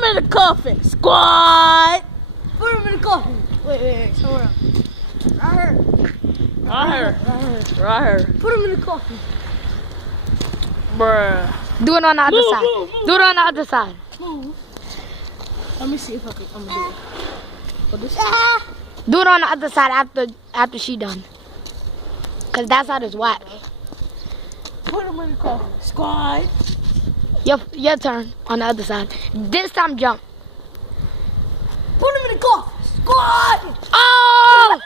him in the coffin. Squad. Put him in the coffin. Wait. Somewhere else. Right here. Put him in the coffin. Bruh. Do it on the other Move, side. move, move. Do it on the other side. Move. Let me see if I'm gonna do it. But this Do it on the other side after she done. Cause that side is whack. Put him in the coffin. Squad. Your turn on the other side. This time jump. Put him in the coffin. Squad. Oh!